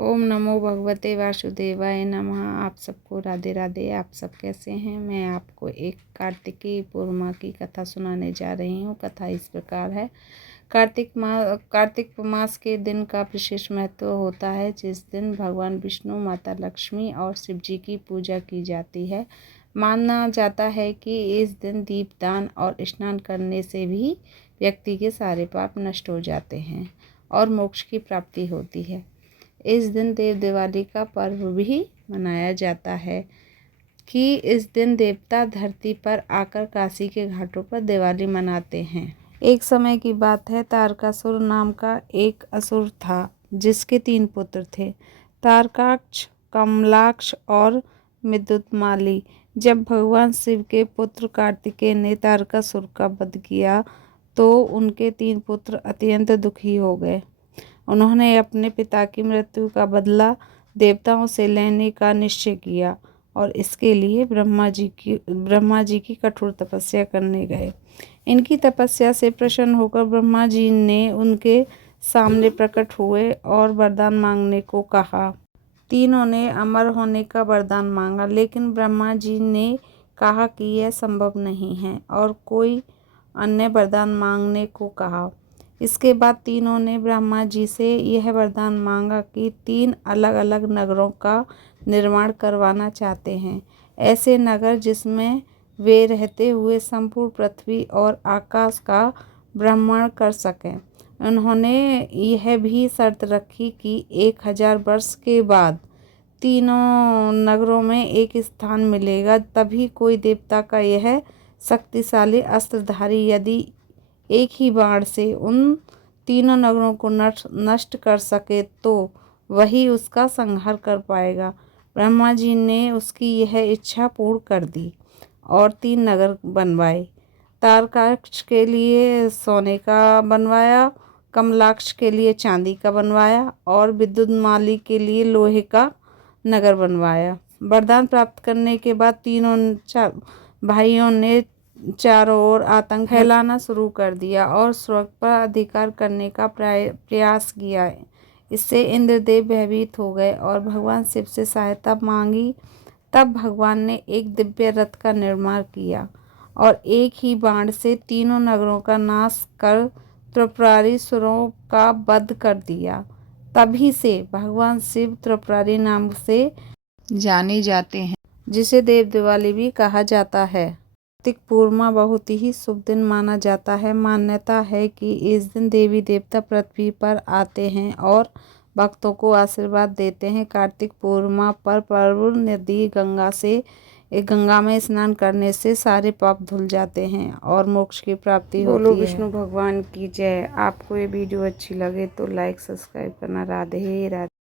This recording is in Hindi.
ओम नमो भगवते वासुदेवाय नमः। आप सबको राधे राधे। आप सब कैसे हैं? मैं आपको एक कार्तिकी पूर्णिमा की कथा सुनाने जा रही हूँ। कथा इस प्रकार है। कार्तिक मास के दिन का विशेष महत्व होता है, जिस दिन भगवान विष्णु, माता लक्ष्मी और शिव जी की पूजा की जाती है। माना जाता है कि इस दिन दीपदान और स्नान करने से भी व्यक्ति के सारे पाप नष्ट हो जाते हैं और मोक्ष की प्राप्ति होती है। इस दिन देव दिवाली का पर्व भी मनाया जाता है कि इस दिन देवता धरती पर आकर काशी के घाटों पर दिवाली मनाते हैं। एक समय की बात है, तारकासुर नाम का एक असुर था, जिसके 3 पुत्र थे, तारकाक्ष, कमलाक्ष और विद्युतमाली। जब भगवान शिव के पुत्र कार्तिकेय ने तारकासुर का वध किया तो उनके 3 पुत्र अत्यंत दुखी हो गए। उन्होंने अपने पिता की मृत्यु का बदला देवताओं से लेने का निश्चय किया और इसके लिए ब्रह्मा जी की कठोर तपस्या करने गए। इनकी तपस्या से प्रसन्न होकर ब्रह्मा जी ने उनके सामने प्रकट हुए और वरदान मांगने को कहा। तीनों ने अमर होने का वरदान मांगा, लेकिन ब्रह्मा जी ने कहा कि यह संभव नहीं है और कोई अन्य वरदान मांगने को कहा। इसके बाद तीनों ने ब्रह्मा जी से यह वरदान मांगा कि 3 अलग अलग नगरों का निर्माण करवाना चाहते हैं। ऐसे नगर जिसमें वे रहते हुए संपूर्ण पृथ्वी और आकाश का भ्रमण कर सकें। उन्होंने यह भी शर्त रखी कि 1000 वर्ष के बाद तीनों नगरों में एक स्थान मिलेगा, तभी कोई देवता का यह शक्तिशाली अस्त्रधारी यदि एक ही बाण से उन तीनों नगरों को नष्ट कर सके तो वही उसका संहार कर पाएगा। ब्रह्मा जी ने उसकी यह इच्छा पूर्ण कर दी और 3 नगर बनवाए। तारकाक्ष के लिए सोने का बनवाया, कमलाक्ष के लिए चांदी का बनवाया और विद्युतमाली के लिए लोहे का नगर बनवाया। वरदान प्राप्त करने के बाद तीनों भाइयों ने चारों ओर आतंक फैलाना शुरू कर दिया और स्वर्ग पर अधिकार करने का प्रयास किया। इससे इंद्रदेव भयभीत हो गए और भगवान शिव से सहायता मांगी। तब भगवान ने एक दिव्य रथ का निर्माण किया और एक ही बाण से तीनों नगरों का नाश कर त्रिपुरासुरों का वध कर दिया। तभी से भगवान शिव त्रिपुरारी नाम से जाने जाते हैं, जिसे देव दिवाली भी कहा जाता है। कार्तिक पूर्णिमा बहुत ही शुभ दिन माना जाता है। मान्यता है कि इस दिन देवी देवता पृथ्वी पर आते हैं और भक्तों को आशीर्वाद देते हैं। कार्तिक पूर्णिमा पर पवित्र नदी गंगा में स्नान करने से सारे पाप धुल जाते हैं और मोक्ष की प्राप्ति होती है। बोलो विष्णु भगवान की जय। आपको ये वीडियो अच्छी लगे तो लाइक सब्सक्राइब करना। राधे राधे।